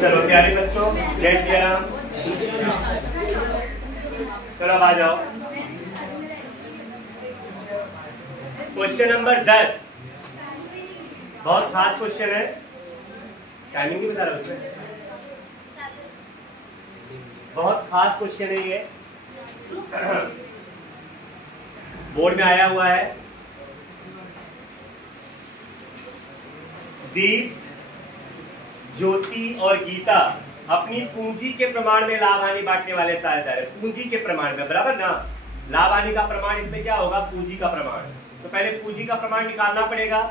चलो प्यारे बच्चों, जय श्री राम। चलो अब आ जाओ। क्वेश्चन नंबर 10 बहुत खास क्वेश्चन है। टाइमिंग भी बता रहा हूं उसमें। बहुत खास क्वेश्चन है ये, बोर्ड में आया हुआ है। दीप, ज्योति और गीता अपनी पूंजी के प्रमाण में लाभ हानि बांटने वाले साझेदार है। पूंजी के प्रमाण में, बराबर ना। लाभ हानि का प्रमाण इसमें क्या होगा? पूंजी का प्रमाण। तो पहले पूंजी का प्रमाण निकालना पड़ेगा।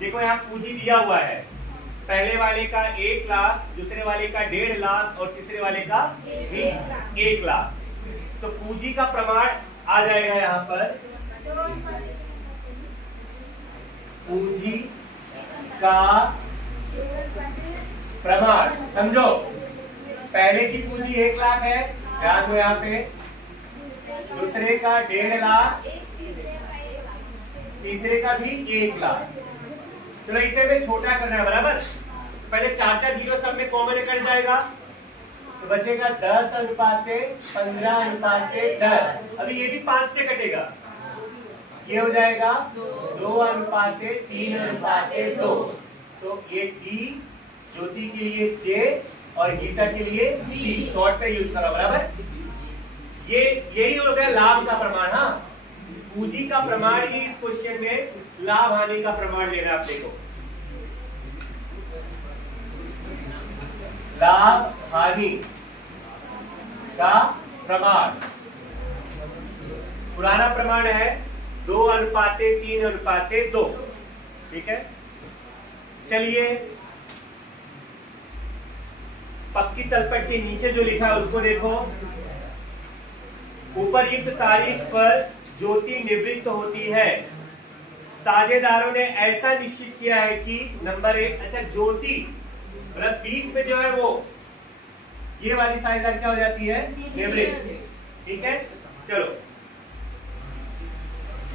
देखो यहाँ पूंजी दिया हुआ है, पहले वाले का 1 लाख, दूसरे वाले का 1.5 लाख और तीसरे वाले का 1 लाख। तो पूंजी का प्रमाण आ जाएगा यहाँ पर, पूंजी का प्रमाण। समझो, पहले की पूंजी 1 लाख है, ध्यान दो यहाँ पे, दूसरे का 1.5 लाख, तीसरे का भी 1 लाख। चलो इसे में छोटा करना है, बराबर। पहले 4 जीरो सब में कॉमन कट जाएगा, तो बचेगा 10:15:10। अभी ये भी 5 से कटेगा, ये हो जाएगा 2:3:2। तो ये डी, ज्योति के लिए जे और गीता के लिए जी, शॉर्ट पे यूज करो, बराबर। ये यही हो गया लाभ का प्रमाण। हाँ, पूंजी का प्रमाण ही इस क्वेश्चन में लाभ हानि का प्रमाण लेना। आप देखो, लाभ हानि का प्रमाण, पुराना प्रमाण है 2:3:2। ठीक है, चलिए पक्की तलपट के नीचे जो लिखा है उसको देखो। उपरयुक्त तारीख पर ज्योति निवृत्त होती है। साझेदारों ने ऐसा निश्चित किया है कि नंबर 1, अच्छा ज्योति मतलब बीच में जो है वो ये वाली साझेदार क्या हो जाती है? निवृत्त। ठीक है, चलो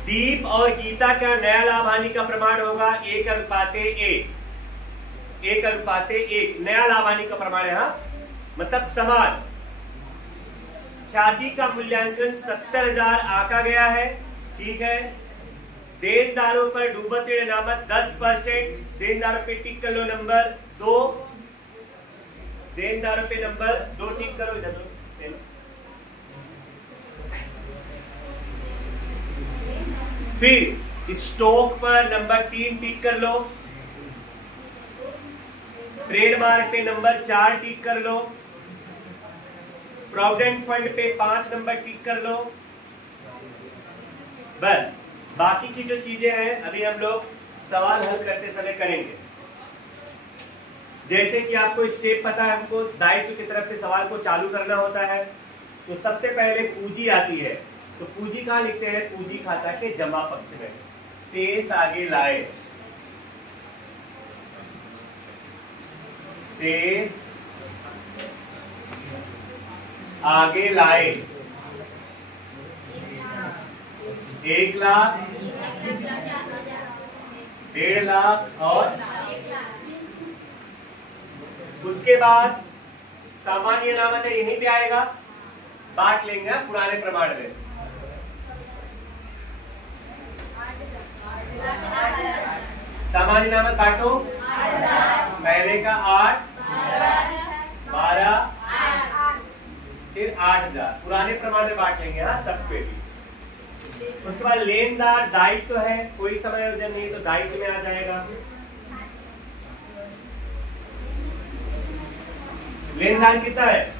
दीप और गीता का नया लाभ हानि का प्रमाण होगा 1:1। 1:1 नया लाभ हानि का प्रमाण है। हाँ, मतलब समान। ख्याति का मूल्यांकन 70,000 आका गया है। ठीक है, देनदारों पर डूबत ऋण अनामत 10%। देनदारों पे टिक कर लो नंबर 2। देनदारों पे नंबर 2 टिक करो, इधर लो। फिर स्टॉक पर नंबर 3 टिक कर लो। ट्रेडमार्क पे नंबर 4 टिक कर लो। प्रोविडेंट फंड पे 5 नंबर टिक कर लो। बस, बाकी की जो चीजें हैं अभी हम लोग सवाल हल करते समय करेंगे। जैसे कि आपको स्टेप पता है, हमको दायित्व की तरफ से सवाल को चालू करना होता है। तो सबसे पहले पूंजी आती है, तो पूंजी कहाँ लिखते हैं? पूंजी खाता के जमा पक्ष में। शेष आगे लाए, शेष आगे लाए 1 लाख, 1.5 लाख और उसके बाद सामान्य अनामत है, यहीं पे आएगा, बांट लेंगे पुराने प्रमाण में। सामान्य अनामत बांटो, पहले का 8, 12, फिर 8,000 पुराने प्रमाण में बांट लेंगे। हाँ, सब पे भी। उसके बाद लेनदार दायित्व है, कोई समायोजन नहीं तो दायित्व में आ जाएगा। लेनदार कितना है?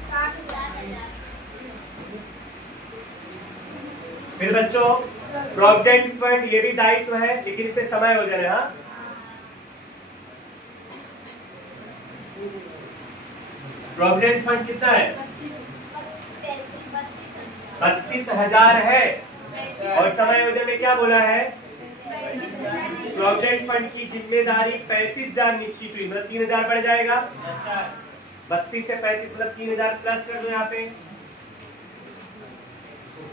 फिर बच्चों प्रोविडेंट फंड, ये भी दायित्व है लेकिन इसमें समायोजन है। हाँ, प्रोविडेंट फंड कितना है? 32,000 है। और समायोजन में क्या बोला है? प्रोविडेंट फंड की जिम्मेदारी 35,000 निश्चित हुई, मतलब 3,000 बढ़ जाएगा। 32 से 35 मतलब 3,000 प्लस कर दो यहाँ पे,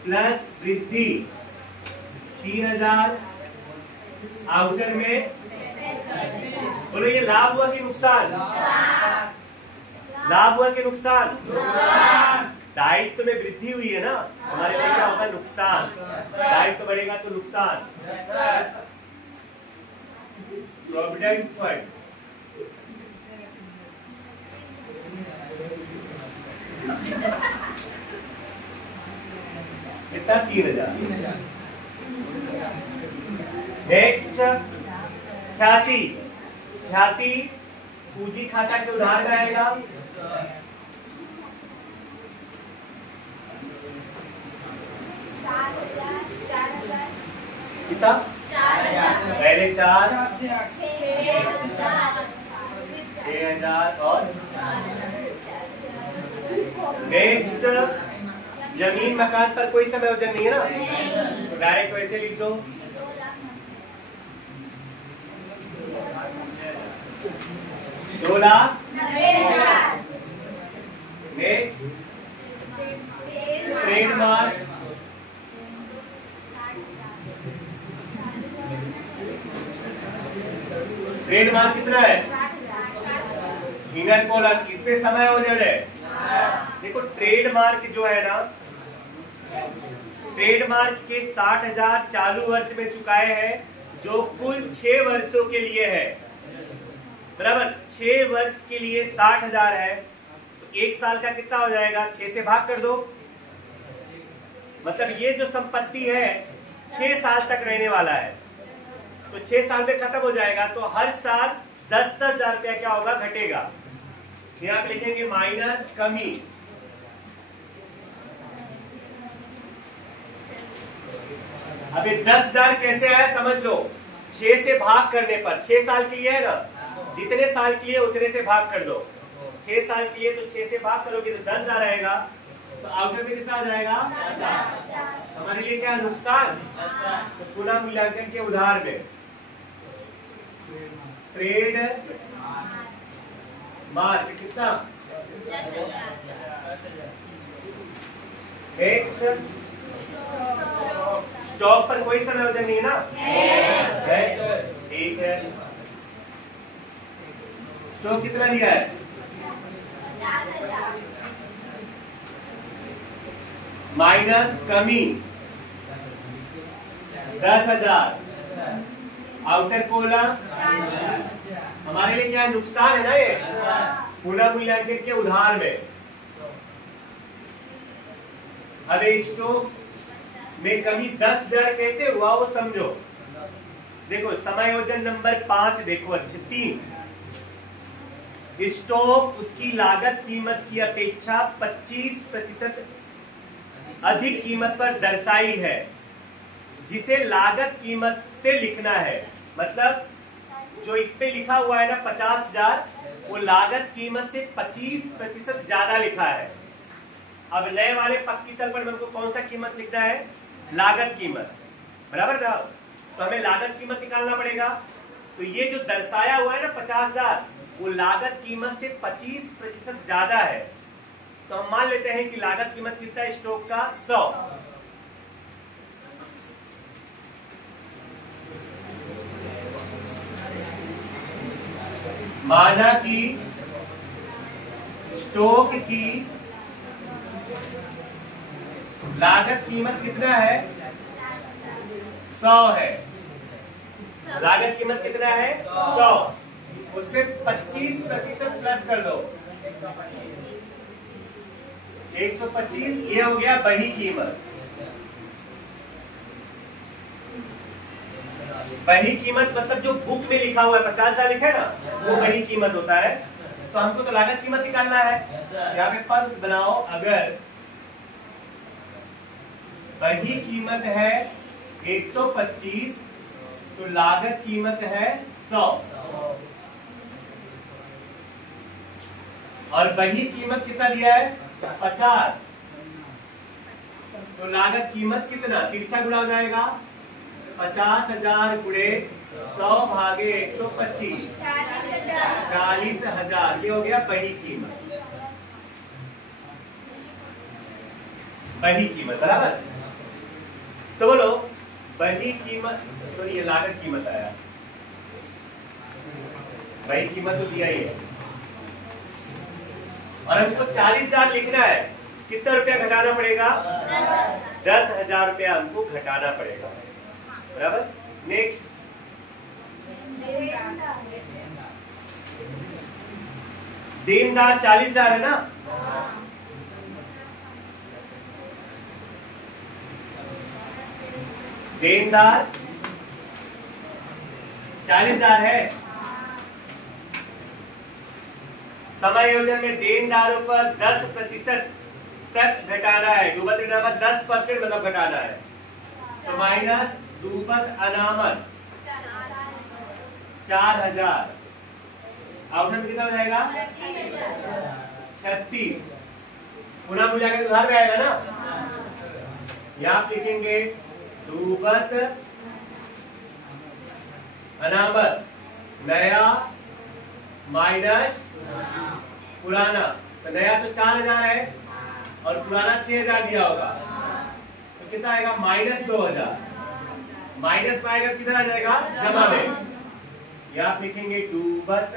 प्लस वृद्धि 3,000 आउटर में। बोलो ये लाभ हुआ कि नुकसान? लाभ हुआ कि नुकसान? दायित्व में वृद्धि हुई है ना, हमारे लिए क्या होगा? नुकसान। दायित्व बढ़ेगा तो नुकसान। प्रोविडेंट फंड कितना? 3000। नेक्स्ट ख्याति। ख्याति पूंजी खाता के उधार में आएगा। कितना? पहले 4, 6,000 और नेक्स्ट जमीन मकान पर कोई समायोजन नहीं है ना, तो डायरेक्ट वैसे लिख दो। 2 लाख। Next trademark. ट्रेडमार्क कितना है? इनर कॉलम, इसमें समायोजन है। देखो ट्रेडमार्क जो है ना, ट्रेडमार्क के 60,000 चालू वर्ष में चुकाए हैं, जो कुल 6 वर्षों के लिए है। बराबर, 6 वर्ष के लिए 60,000 है, तो 1 साल का कितना हो जाएगा? 6 से भाग कर दो। मतलब ये जो संपत्ति है 6 साल तक रहने वाला है, तो 6 साल में खत्म हो जाएगा, तो हर साल 10,000 रुपया क्या होगा? घटेगा। यहां पे लिखेंगे माइनस कमी। अभी 10,000 कैसे आया समझ लो। 6 से भाग करने पर, 6 साल के लिए है ना, जितने साल के लिए उतने से भाग कर दो। 6 साल के लिए तो 6 से भाग करोगे तो 10,000 आएगा, तो आउटर में कितना आ जाएगा? हमारे लिए क्या नुकसान? तो पुनः मूल्यांकन के उधार में ट्रेड मार्क कितना? नेक्स्ट स्टॉक पर कोई समायोजन नहीं है ना? ठीक है। स्टॉक कितना दिया है? 50,000 माइनस कमी 10,000। आउटर कॉलम हमारे लिए क्या नुकसान है ना ये? पुनः मूल्यांकन के उधार में। अब स्टॉक में कमी 10,000 कैसे हुआ वो समझो। देखो समायोजन नंबर 5 देखो अच्छे। 3 स्टॉक उसकी लागत कीमत की अपेक्षा 25% अधिक कीमत पर दर्शाई है, जिसे लागत कीमत से लिखना है। मतलब जो इस पे लिखा हुआ है ना 50,000, वो लागत कीमत से 25% ज्यादा लिखा है। अब नए वाले पक्की तल पर हमको कौन सा कीमत लिखना है? लागत कीमत। बराबर ना? तो हमें लागत कीमत निकालना पड़ेगा। तो ये जो दर्शाया हुआ है ना 50,000, वो लागत कीमत से 25% ज्यादा है। तो हम मान लेते हैं कि लागत कीमत कितना है स्टॉक का? 100। माना कि स्टॉक की लागत कीमत कितना है? 100 है। लागत कीमत कितना है? 100। उसमें 25% प्लस कर दो, 125। ये हो गया बही कीमत। बही कीमत मतलब जो बुक में लिखा हुआ है 50,000 लिखा है ना, वो बही कीमत होता है। तो हमको तो लागत कीमत निकालना है। यहाँ पे पद बनाओ। अगर बही कीमत है 125 तो लागत कीमत है 100, और बही कीमत कितना दिया है? 50। तो लागत कीमत कितना? तिरछा गुणा हो जाएगा। 50,000 गुणे 100 भागे 125, 40,000। ये हो गया बही कीमत। बही कीमत बराबर। तो बोलो बही कीमत, तो ये लागत कीमत आया। बही कीमत तो दिया ही है। और हमको 40,000 लिखना है, कितना रुपया घटाना पड़ेगा? 10,000 रुपया हमको घटाना पड़ेगा। बराबर। नेक्स्ट, देनदार 40,000 है ना, देनदार 40,000 है। समायोजन में देनदारों पर 10% तक घटाना है। डूबत अनामत 10% मतलब घटाना है, तो माइनस डूबत अनामत 4,000। आउटपुट कितना हो जाएगा? 36। पुनः मिलाकर उधार में आएगा ना, यहाँ लिखेंगे डूबत अनामत नया माइनस पुराना। तो नया तो 4,000 है और पुराना 6,000 दिया होगा, तो कितना आएगा? माइनस 2,000। माइनस में आएगा कितना आ जाएगा? जमा में। यहाँ लिखेंगे डूबत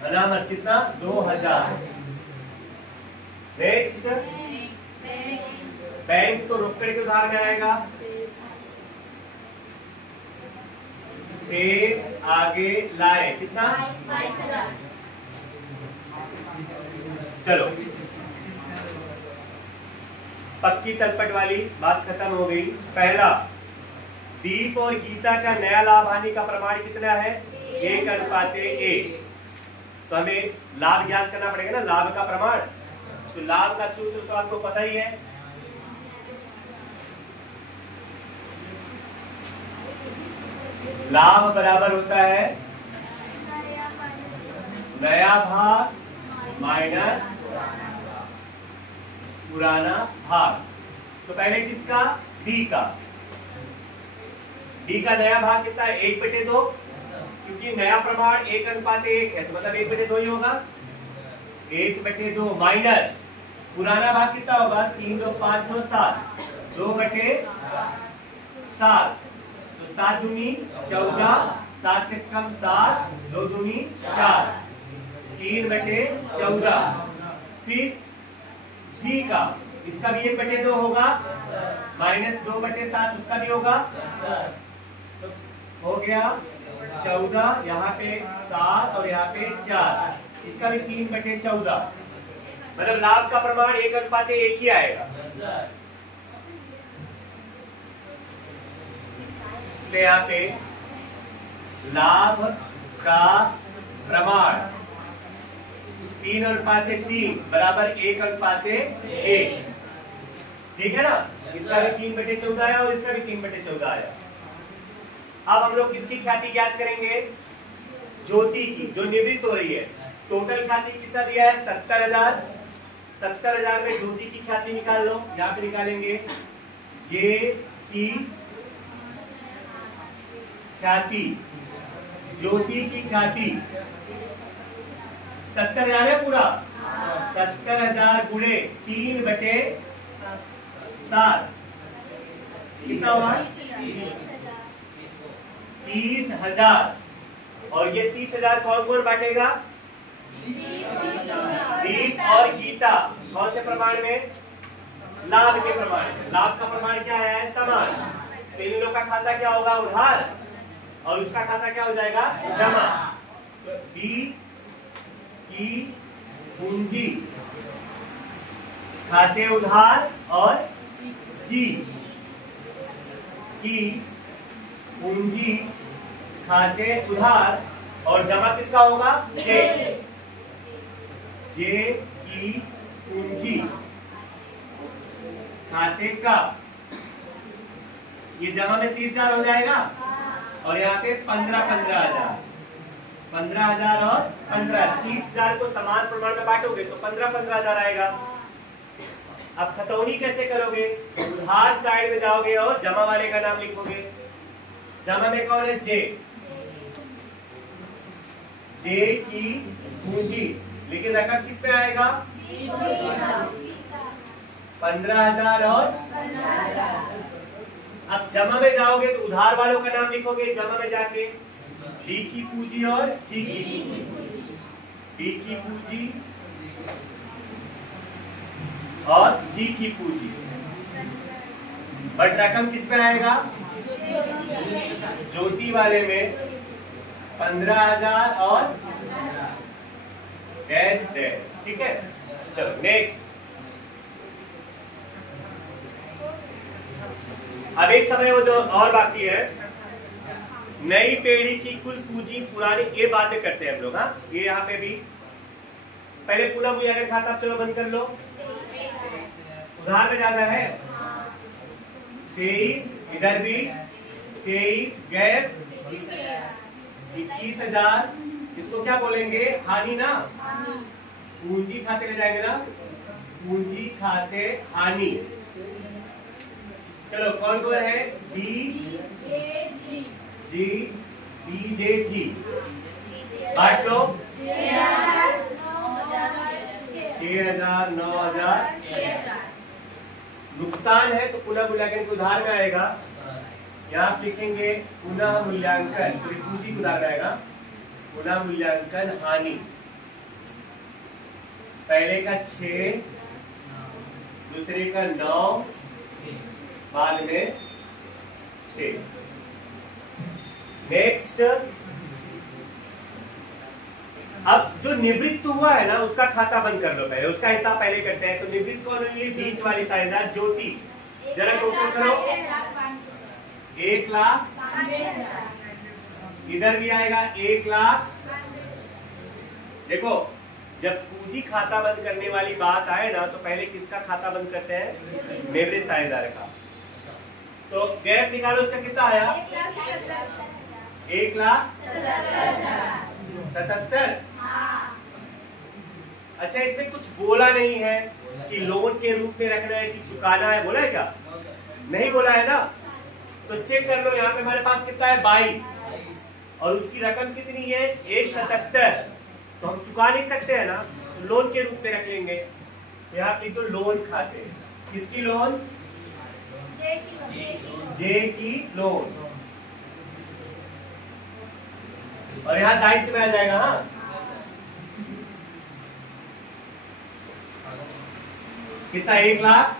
अनामत कितना? 2,000। नेक्स्ट, बैंक तो रोकड़ के उधार में आएगा, शेष आगे लाए कितना? 22,000। चलो, पक्की तलपट वाली बात खत्म हो गई। पहला, दीप और गीता का नया लाभ हानि का प्रमाण कितना है? 1:1। तो हमें लाभ ज्ञात करना पड़ेगा ना, लाभ का प्रमाण। तो लाभ का सूत्र तो आपको पता ही है, लाभ बराबर होता है नया भाग माइनस पुराना भाग। तो पहले किसका? डी का। डी का नया भाग कितना है? 1/2, क्योंकि नया प्रमाण 1:1 है, तो मतलब 1/2 ही होगा। 1/2 माइनस पुराना भाग कितना होगा? 3 2 5 9 7, 2/7। तो 7 दूनी 14, 7 के कम 7, 2 दूनी 4, 3/14। फिर जी का, इसका भी 1/2 होगा, माइनस 2/7 उसका भी होगा, तो हो गया 14, यहाँ पे 7 और यहाँ पे 4, इसका भी 3/14। मतलब लाभ का प्रमाण 1:1 ही आएगा। इसलिए यहाँ पे लाभ का प्रमाण 3:3 बराबर 1:1। ठीक है ना, इसका भी 3/14 आया और इसका भी 3/14 आया। अब हम लोग किसकी ख्याति ज्ञात करेंगे? ज्योति की, जो निवृत्त हो रही है। टोटल ख्याति कितना दिया है? 70,000। 70,000 में ज्योति की ख्याति निकाल लो, यहाँ पे निकालेंगे। जे की ख्याति, ज्योति की ख्याति 70,000 है पूरा। 70,000 गुणे 3/7 कितना हुआ? 30,000। और ये 30,000 कौन कौन बांटेगा? दीप और गीता। कौन से प्रमाण में? लाभ के प्रमाण में। लाभ का प्रमाण क्या है? समान। तो इन लोगों का खाता क्या होगा? उधार, और उसका खाता क्या हो जाएगा? जमा। तो दीप की पूंजी खाते उधार और जी की पूंजी खाते उधार, और जमा किसका होगा? जे। जे की पूंजी खाते का, ये जमा में 30,000 हो जाएगा, और यहाँ पे 15,000 15,000 और 15, 30,000 को समान प्रमाण में बांटोगे तो 15,000 आएगा। अब खतौनी कैसे करोगे? उधार साइड में जाओगे और जमा वाले का नाम लिखोगे। जमा में कौन है? जे। जे की पूंजी, लेकिन रकम किस पे आएगा? 15,000 और 15,000। अब जमा में जाओगे तो उधार वालों का नाम लिखोगे जमा में जाके, डी की पूंजी और जी की पूंजी। बी की पूंजी और जी की पूंजी, बट रकम किस में आएगा? ज्योति वाले में 15,000 और डैश डैश। ठीक है, चलो नेक्स्ट। अब एक समय वो जो और बाकी है, नई पीढ़ी की कुल पूंजी पुरानी, ये बातें करते हैं हम लोग। हाँ, ये यहाँ पे भी पहले पुनः मूल्यांकन खाता चलो बंद कर लो। उधार में ज्यादा है 23, इधर भी 23 गैप 21,000। इसको क्या बोलेंगे? हानि ना, पूंजी खाते ले जाएंगे ना, पूंजी खाते हानि। चलो कौन कौन है? डी जी बी जे जी, बांट लो। 6,000 9,000। नुकसान है तो पुनः मूल्यांकन के उधार में आएगा। यहाँ आप लिखेंगे पुनः मूल्यांकन, पूरी पूंजी के उधार में आएगा। पुनः मूल्यांकन हानि, पहले का 6, दूसरे का 9, बाद में 6। नेक्स्ट, अब जो निवृत्त हुआ है ना उसका खाता बंद कर लो पहले, उसका हिसाब पहले करते हैं। तो निवृत्त कौन है? ये बीच वाली साझेदार ज्योति। जरा टोटल करो, 1,00,000, इधर भी आएगा 1,00,000। देखो, जब पूंजी खाता बंद करने वाली बात आए ना तो पहले किसका खाता बंद करते हैं? निवृत्त साझेदार का। तो गैप निकालो, उसका कितना आया? 1,77,000। अच्छा, इसमें कुछ बोला नहीं है कि लोन के रूप में रखना है कि चुकाना है, बोला है क्या? नहीं बोला है ना। तो चेक कर लो, यहाँ पे हमारे पास कितना है? 22, और उसकी रकम कितनी है? 177। तो हम चुका नहीं सकते हैं ना, तो लोन के रूप में रख लेंगे। यहाँ लिख दो लोन खाते। किसकी लोन? जे की लोन। और यहाँ दायित्व में आ जाएगा। हाँ, कितना? 1,00,000।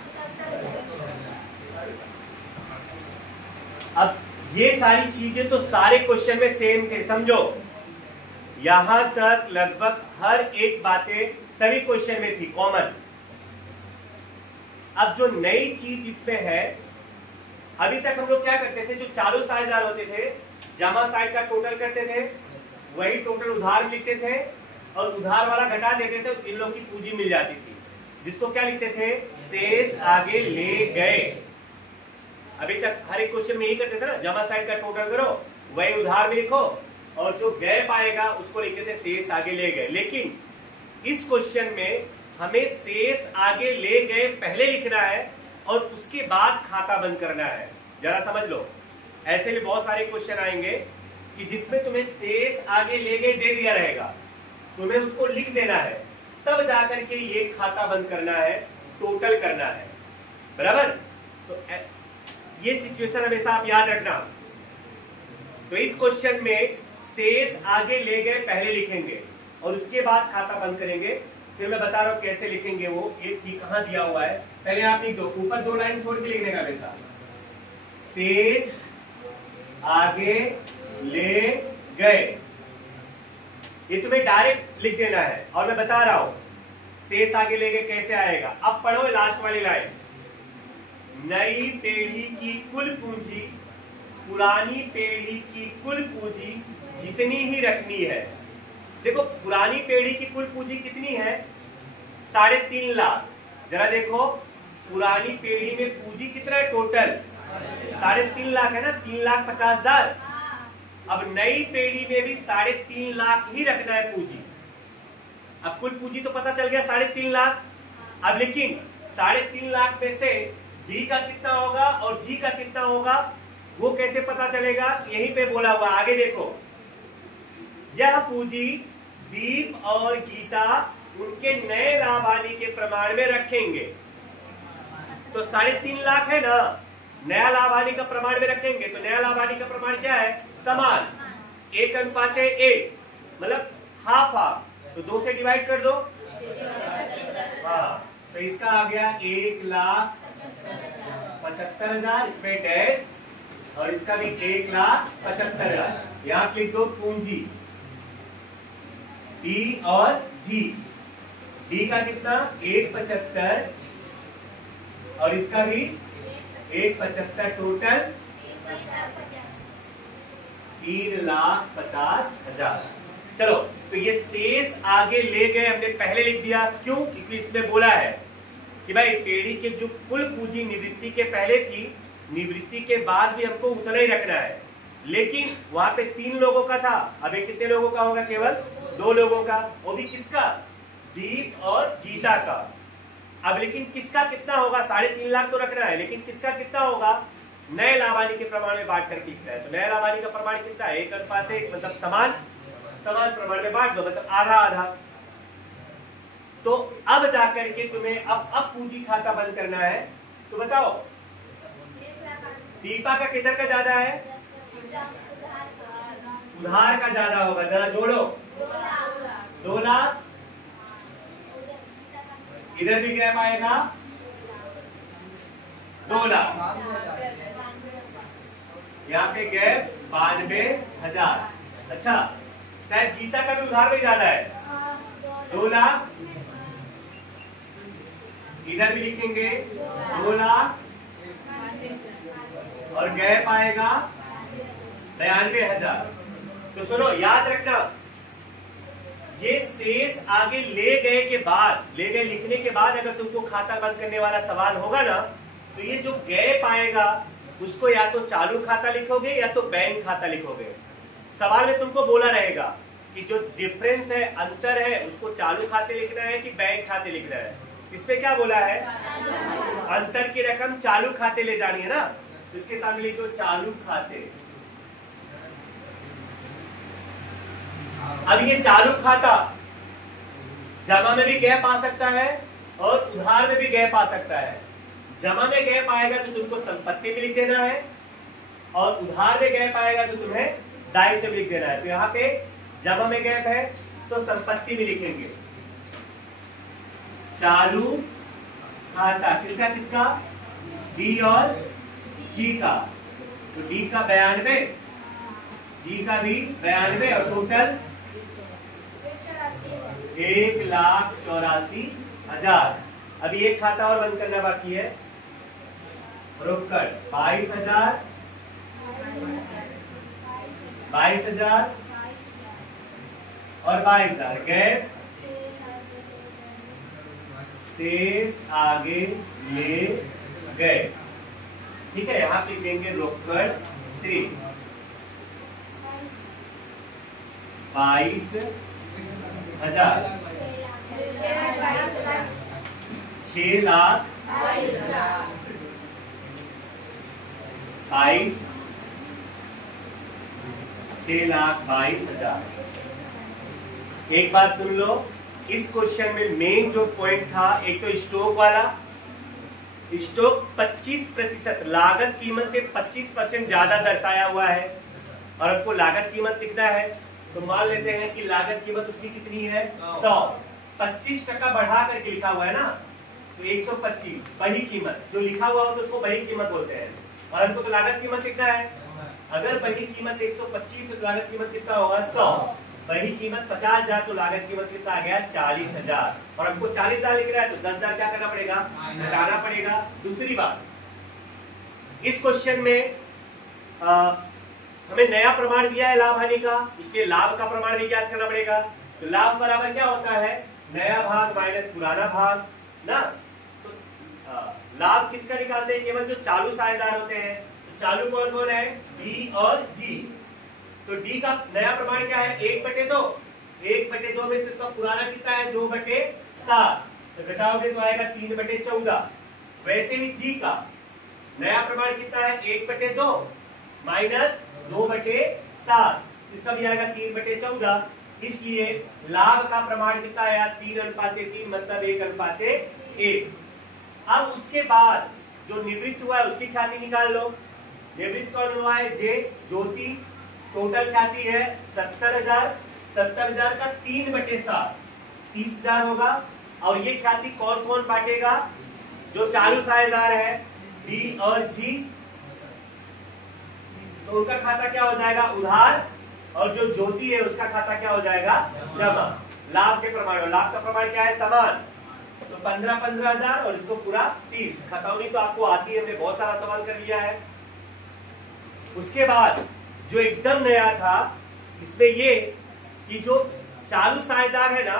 अब ये सारी चीजें तो सारे क्वेश्चन में सेम थे, समझो। यहां तक लगभग हर एक बातें सभी क्वेश्चन में थी, कॉमन। अब जो नई चीज इसमें है, अभी तक हम लोग क्या करते थे? जो चालू साझेदार होते थे, जमा साइड का टोटल करते थे, वही टोटल उधार में लिखते थे, और उधार वाला घटा देते थे, इन लोगों की पूंजी मिल जाती थी, जिसको क्या लिखते थे? शेष आगे ले गए। अभी तक हर एक क्वेश्चन में यही करते थे ना, जमा साइड का टोटल करो, वही उधार में लिखो, और जो गैप आएगा उसको लिखते थे शेष आगे ले गए। लेकिन इस क्वेश्चन में हमें शेष आगे ले गए पहले लिखना है, और उसके बाद खाता बंद करना है। जरा समझ लो, ऐसे भी बहुत सारे क्वेश्चन आएंगे कि जिसमें तुम्हें शेष आगे ले गए दे दिया रहेगा, तुम्हें उसको लिख देना है, तब जाकर के ये खाता बंद करना है, टोटल करना है। बराबर? तो ये सिचुएशन हमेशा आप याद रखना। तो इस क्वेश्चन में शेष आगे ले गए पहले लिखेंगे, और उसके बाद खाता बंद करेंगे। फिर मैं बता रहा हूं कैसे लिखेंगे, वो एक ही कहां दिया हुआ है। पहले आप लिख दो, ऊपर 2 लाइन छोड़ के लिखने का हमेशा, शेष आगे ले गए, ये तुम्हें डायरेक्ट लिख देना है। और मैं बता रहा हूं शेष आगे ले गए कैसे आएगा। अब पढ़ो लास्ट वाली लाइन, नई पीढ़ी की कुल पूंजी पुरानी पीढ़ी की कुल पूंजी जितनी ही रखनी है। देखो, पुरानी पीढ़ी की कुल पूंजी कितनी है? 3.5 लाख। जरा देखो, पुरानी पीढ़ी में पूंजी कितना है टोटल? 3.5 लाख है ना, 3,50,000। अब नई पीढ़ी में भी 3.5 लाख ही रखना है पूंजी। अब कुल पूंजी तो पता चल गया 3.5 लाख। अब लेकिन 3.5 लाख में से बी का कितना होगा और जी का कितना होगा, वो कैसे पता चलेगा? यहीं पे बोला हुआ, आगे देखो। यह पूंजी दीप और गीता उनके नए लाभ हानि के प्रमाण में रखेंगे। तो 3.5 लाख है ना, नया लाभ हानि का प्रमाण में रखेंगे। तो नया लाभ हानि का प्रमाण क्या है? समान, 1:1, मतलब हाफ हाफ। तो 2 से डिवाइड कर दो। हाँ, तो इसका आ गया 1,75,000, इसमें डैश, और इसका भी 1,75,000। यहाँ लिख दो पूंजी डी और जी। डी का कितना 1,75,000 और इसका भी 1,75,000, टोटल 3,50,000। चलो, तो ये शेष आगे ले गए, हमने पहले लिख दिया। क्यों? क्योंकि इसमें बोला है कि भाई पेड़ी के जो कुल पूंजी निवृत्ति के पहले थी, निवृत्ति के बाद भी हमको उतना ही रखना है। लेकिन वहां पे 3 लोगों का था, अभी कितने लोगों का होगा? केवल 2 लोगों का, वो भी किसका? दीप और गीता का। अब लेकिन किसका कितना होगा? 3.5 लाख तो रखना है, लेकिन किसका कितना होगा? नए लाभानी के प्रमाण में बांट करके लिखना है। तो नए लाभानी का प्रमाण कितना है? 1:1, मतलब समान प्रमाण में बांट दो, मतलब आधा आधा। तो अब जाकर के तुम्हें अब पूंजी खाता बंद करना है। तो बताओ, दीपा का किधर का ज्यादा है? उधार का ज्यादा होगा। जरा जोड़ो, 2 लाख। इधर भी गैप आएगा 2 लाख। यहाँ पे गैप 92,000। अच्छा, शायद गीता का भी उधार में ज्यादा है, 2 लाख। इधर भी लिखेंगे 2 लाख, और गैप आएगा 92,000। तो सुनो, याद रखना, ये शेष आगे ले गए के बाद, ले गए लिखने के बाद अगर तुमको खाता बंद करने वाला सवाल होगा ना, तो ये जो गैप आएगा उसको या तो चालू खाता लिखोगे या तो बैंक खाता लिखोगे। सवाल में तुमको बोला रहेगा कि जो डिफरेंस है, अंतर है, उसको चालू खाते लिखना है कि बैंक खाते लिखना है। इसमें क्या बोला है? अंतर की रकम चालू खाते ले जानी है ना, तो इसके सामने लिखो चालू खाते। अब ये चालू खाता जमा में भी गैप आ सकता है और उधार में भी गैप आ सकता है। जमा में गैप आएगा तो तुमको संपत्ति में लिख देना है, और उधार में गैप आएगा तो तुम्हें दायित्व में लिख देना है। तो यहाँ पे जमा में गैप है तो संपत्ति में लिखेंगे चालू खाता। किसका किसका? डी और जी का। तो डी का 92, जी का भी 92, और टोटल 1,84,000। अभी एक खाता और बंद करना बाकी है, रोकड़ 22,000, 22,000 और 22,000। गैप शेष आगे ले गए। ठीक है, यहाँ पे देंगे रोकड़ शेष 22,000, 6 लाख 6,22,000। एक बात सुन लो, इस क्वेश्चन में मेन जो पॉइंट था, एक तो स्टॉक वाला। स्टॉक 25%, लागत कीमत से 25% ज्यादा दर्शाया हुआ है, और आपको लागत कीमत लिखना है। तो मान लेते हैं कि लागत कीमत उसकी कितनी है? 100। 25% बढ़ा करके लिखा हुआ है ना, तो 125 वही कीमत जो लिखा हुआ हो तो उसको वही कीमत बोलते हैं। और हमको तो लागत कीमत लिखना है। अगर वही कीमत 125 तो लागत कीमत कितना होगा? 100। वही कीमत 50,000 तो लागत कीमत कितना आ गया? 40,000। और हमको 40,000 लिख रहा है तो 10,000 क्या करना पड़ेगा? घटाना पड़ेगा। दूसरी बात, इस क्वेश्चन में हमें नया प्रमाण दिया है लाभ हानि का, इसलिए लाभ का प्रमाण भी ज्ञात करना पड़ेगा। तो लाभ बराबर क्या होता है? नया भाग माइनस पुराना भाग ना। तो लाभ किसका निकालते हैं? केवल जो चालू साझेदार होते हैं। तो चालू कौन कौन है? डी और जी। तो डी का नया प्रमाण क्या है? 1/2। 1/2 में से इसका पुराना कितना है? 2/7। तो घटाओगे तो आएगा 3/14। वैसे ही जी का नया प्रमाण कितना है? 1/2 माइनस 2/7, इसका भी आएगा 3/14। इसलिए लाभ का प्रमाण कितना आया? 3:3, मतलब 1:1। अब उसके बाद जो निवृत्त हुआ है उसकी ख्याति निकाल लो। निवृत्त कौन हुआ है? जे, ज्योति। टोटल ख्याति है 70,000। 70,000 का 3/7, 30,000 होगा। और ये ख्याति कौन कौन बांटेगा? जो चालू साझेदार है डी और जी, तो उनका खाता क्या हो जाएगा? उधार। और जो ज्योति है उसका खाता क्या हो जाएगा? जमा। लाभ के प्रमाण, लाभ का प्रमाण क्या है? समान। तो 15,000 और इसको पूरा 30। खतौनी तो आपको आती है, हमने बहुत सारा सवाल कर लिया है। उसके बाद जो एकदम नया था इसमें ये कि जो चालू साझेदार है ना,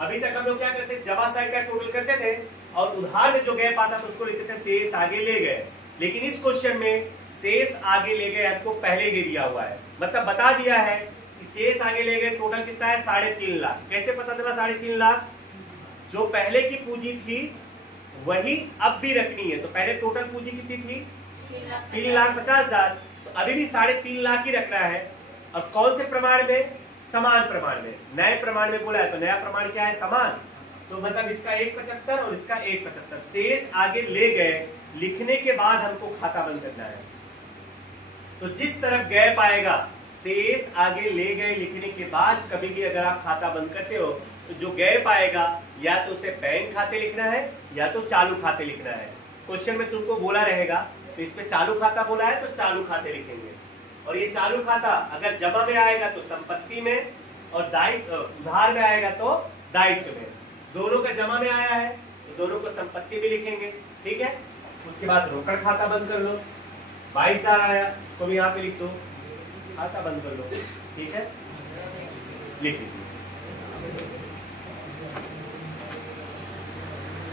अभी तक हम लोग क्या करते थे? जमा साइड का टोटल करते थे और उधार में जो गैप आता था उसको लिखते थे शेष आगे ले गए। लेकिन इस क्वेश्चन में शेष आगे ले गए आपको पहले दे दिया हुआ है, मतलब बता दिया है कि शेष आगे ले गए टोटल कितना है? 3.5 लाख। कैसे पता चला 3.5 लाख? जो पहले की पूंजी थी वही अब भी रखनी है। तो पहले टोटल पूंजी कितनी थी? 3,50,000। तो अभी भी 3.5 लाख ही रखना है। और कौन से प्रमाण में? समान प्रमाण में। नए प्रमाण में बोला है तो नया प्रमाण क्या है? समान। तो मतलब इसका 1,75 और इसका 1,75। शेष आगे ले गए लिखने के बाद हमको खाता बंद करना है। तो जिस तरफ गैप आएगा शेष आगे ले गए लिखने के बाद कभी भी अगर आप खाता बंद करते हो तो जो गैप आएगा या तो उसे बैंक खाते लिखना है या तो चालू खाते लिखना है। क्वेश्चन में तुमको बोला रहेगा, तो इसमें चालू खाता बोला है तो चालू खाते लिखेंगे। और ये चालू खाता अगर जमा में आएगा तो संपत्ति में, और उधार में आएगा तो दायित्व में। दोनों का जमा में आया है तो दोनों को संपत्ति में लिखेंगे, ठीक है। उसके बाद रोकड़ खाता बंद कर लो। 22,000 आया, उसको भी यहाँ पे लिख दो, खाता बंद कर लो, ठीक है, लिख लीजिए।